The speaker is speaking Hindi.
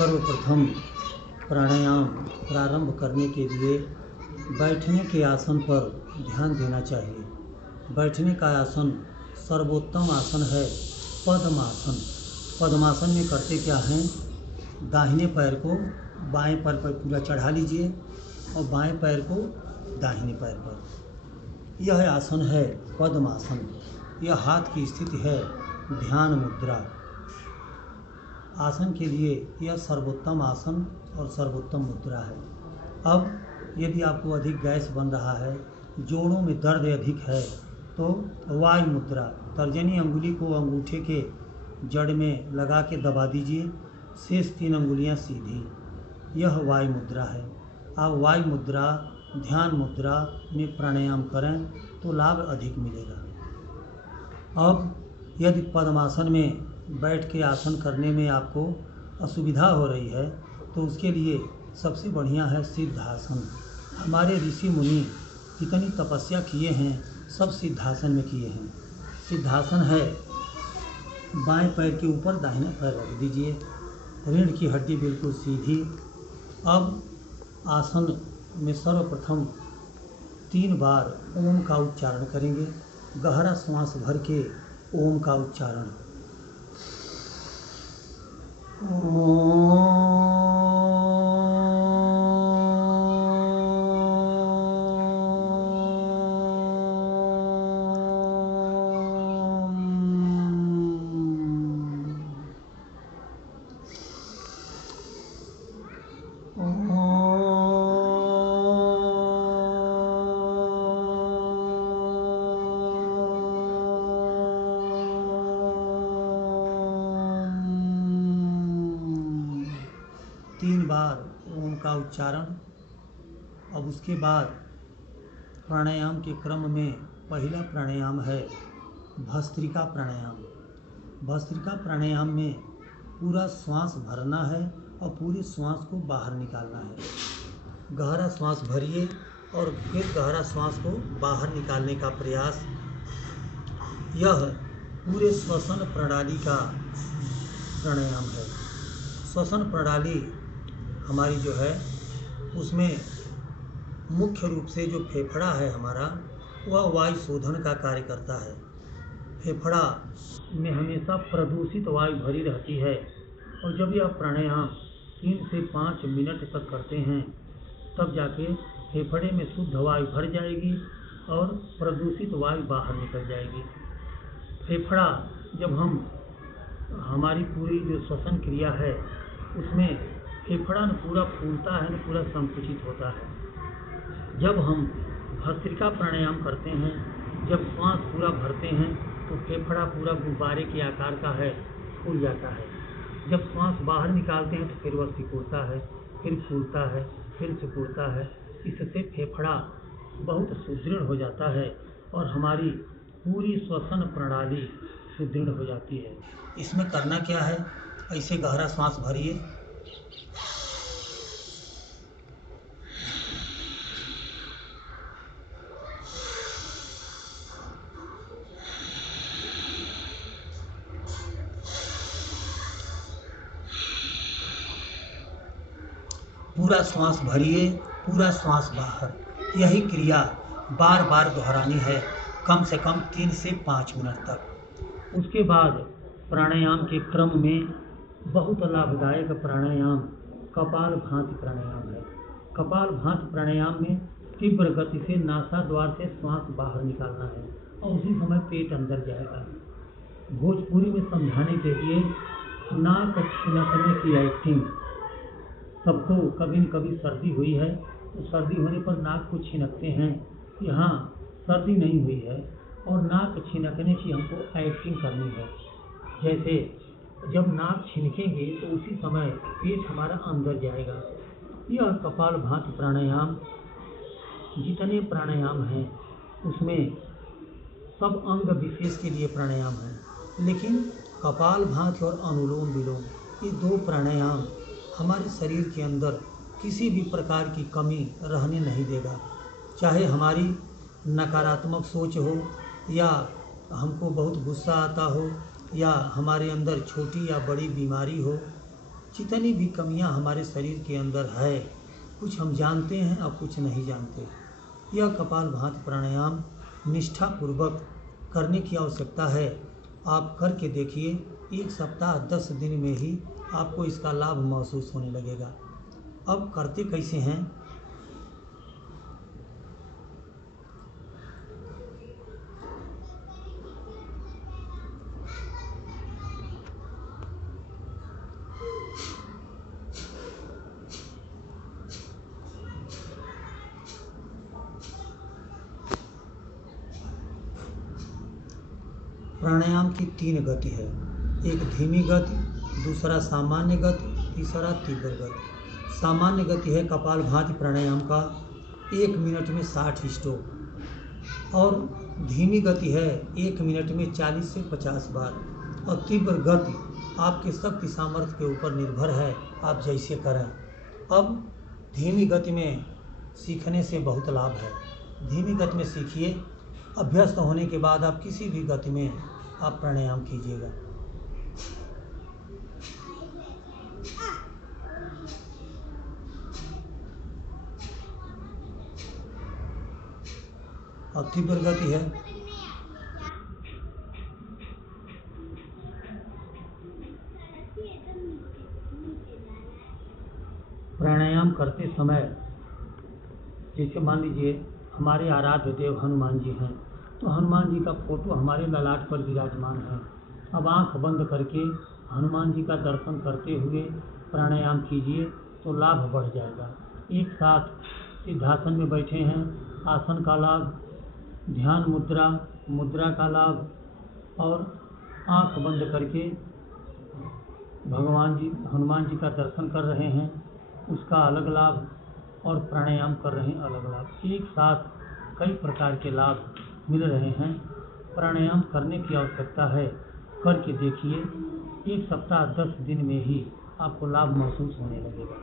सर्वप्रथम प्राणायाम प्रारंभ करने के लिए बैठने के आसन पर ध्यान देना चाहिए। बैठने का आसन सर्वोत्तम आसन है पद्मासन। पद्मासन में करते क्या हैं, दाहिने पैर को बाएं पैर पर पूरा चढ़ा लीजिए और बाएं पैर को दाहिने पैर पर। यह आसन है पद्मासन। यह हाथ की स्थिति है ध्यान मुद्रा। आसन के लिए यह सर्वोत्तम आसन और सर्वोत्तम मुद्रा है। अब यदि आपको अधिक गैस बन रहा है, जोड़ों में दर्द अधिक है, तो वायु मुद्रा, तर्जनी अंगुली को अंगूठे के जड़ में लगा के दबा दीजिए, शेष 3 अंगुलियां सीधी। यह वायु मुद्रा है। आप वायु मुद्रा ध्यान मुद्रा में प्राणायाम करें तो लाभ अधिक मिलेगा। अब यदि पद्मासन में बैठ के आसन करने में आपको असुविधा हो रही है तो उसके लिए सबसे बढ़िया है सिद्धासन। हमारे ऋषि मुनि जितनी तपस्या किए हैं सब सिद्धासन में किए हैं। सिद्धासन है बाएं पैर के ऊपर दाहिना पैर रख दीजिए, रीढ़ की हड्डी बिल्कुल सीधी। अब आसन में सर्वप्रथम 3 बार ओम का उच्चारण करेंगे। गहरा श्वास भर के ओम का उच्चारण। तीन बार ओम का उच्चारण। अब उसके बाद प्राणायाम के क्रम में पहला प्राणायाम है भस्त्रिका प्राणायाम। भस्त्रिका प्राणायाम में पूरा श्वास भरना है और पूरे श्वास को बाहर निकालना है। गहरा श्वास भरिए और फिर गहरा श्वास को बाहर निकालने का प्रयास। यह पूरे श्वसन प्रणाली का प्राणायाम है। श्वसन प्रणाली हमारी जो है उसमें मुख्य रूप से जो फेफड़ा है हमारा, वह वायु शोधन का कार्य करता है। फेफड़ा में हमेशा प्रदूषित वायु भरी रहती है और जब यह प्राणायाम 3 से 5 मिनट तक करते हैं तब जाके फेफड़े में शुद्ध वायु भर जाएगी और प्रदूषित वायु बाहर निकल जाएगी। फेफड़ा जब हमारी पूरी जो श्वसन क्रिया है उसमें फेफड़ा न पूरा फूलता है न पूरा संकुचित होता है। जब हम भस्त्रिका प्राणायाम करते हैं, जब श्वास पूरा भरते हैं तो फेफड़ा पूरा गुब्बारे के आकार का है, फूल जाता है। जब श्वास बाहर निकालते हैं तो फिर वह सिकुड़ता है, फिर फूलता है, फिर सिकुड़ता है। इससे फेफड़ा बहुत सुदृढ़ हो जाता है और हमारी पूरी श्वसन प्रणाली सुदृढ़ हो जाती है। इसमें करना क्या है, ऐसे गहरा श्वास भरिए, पूरा श्वास भरिए, पूरा श्वास बाहर। यही क्रिया बार बार दोहरानी है, कम से कम 3 से 5 मिनट तक। उसके बाद प्राणायाम के क्रम में बहुत लाभदायक प्राणायाम कपालभाति प्राणायाम है। कपालभाति प्राणायाम में तीव्र गति से नासा द्वार से श्वास बाहर निकालना है और उसी समय पेट अंदर जाएगा। भोजपुरी में समझाने के लिए नाक छिनकने की एक्टिंग। सबको कभी न कभी सर्दी हुई है तो सर्दी होने पर नाक को छिनकते हैं। यहाँ सर्दी नहीं हुई है और नाक छिनकने की हमको एक्टिंग करनी है। जैसे जब नाक छिनकेंगे तो उसी समय पेट हमारा अंदर जाएगा। यह कपालभाति प्राणायाम, जितने प्राणायाम हैं उसमें सब अंग विशेष के लिए प्राणायाम है, लेकिन कपालभाति और अनुलोम विलोम ये 2 प्राणायाम हमारे शरीर के अंदर किसी भी प्रकार की कमी रहने नहीं देगा। चाहे हमारी नकारात्मक सोच हो या हमको बहुत गुस्सा आता हो या हमारे अंदर छोटी या बड़ी बीमारी हो, जितनी भी कमियां हमारे शरीर के अंदर है, कुछ हम जानते हैं और कुछ नहीं जानते। यह कपालभाति प्राणायाम निष्ठापूर्वक करने की आवश्यकता है। आप करके देखिए, 1 सप्ताह 10 दिन में ही आपको इसका लाभ महसूस होने लगेगा। अब करते कैसे हैं? प्राणायाम की 3 गति है। एक धीमी गति, दूसरा सामान्य गति, तीसरा तीव्र गति। सामान्य गति है कपालभाति प्राणायाम का 1 मिनट में 60 स्ट्रोक, और धीमी गति है 1 मिनट में 40 से 50 बार। और तीव्र गति आपके शक्ति सामर्थ्य के ऊपर निर्भर है, आप जैसे करें। अब धीमी गति में सीखने से बहुत लाभ है। धीमी गति में सीखिए, अभ्यस्त होने के बाद आप किसी भी गति में आप प्राणायाम कीजिएगा। अब तीव्र गति है। प्राणायाम करते समय जैसे मान लीजिए हमारे आराध्य देव हनुमान जी हैं, तो हनुमान जी का फोटो हमारे ललाट पर विराजमान है। अब आंख बंद करके हनुमान जी का दर्शन करते हुए प्राणायाम कीजिए तो लाभ बढ़ जाएगा। एक साथ सिद्धासन में बैठे हैं, आसन का लाभ, ध्यान मुद्रा, मुद्रा का लाभ, और आंख बंद करके भगवान जी हनुमान जी का दर्शन कर रहे हैं, उसका अलग लाभ, और प्राणायाम कर रहे हैं अलग लाभ। एक साथ कई प्रकार के लाभ मिल रहे हैं। प्राणायाम करने की आवश्यकता है। करके देखिए, 1 सप्ताह 10 दिन में ही आपको लाभ महसूस होने लगेगा।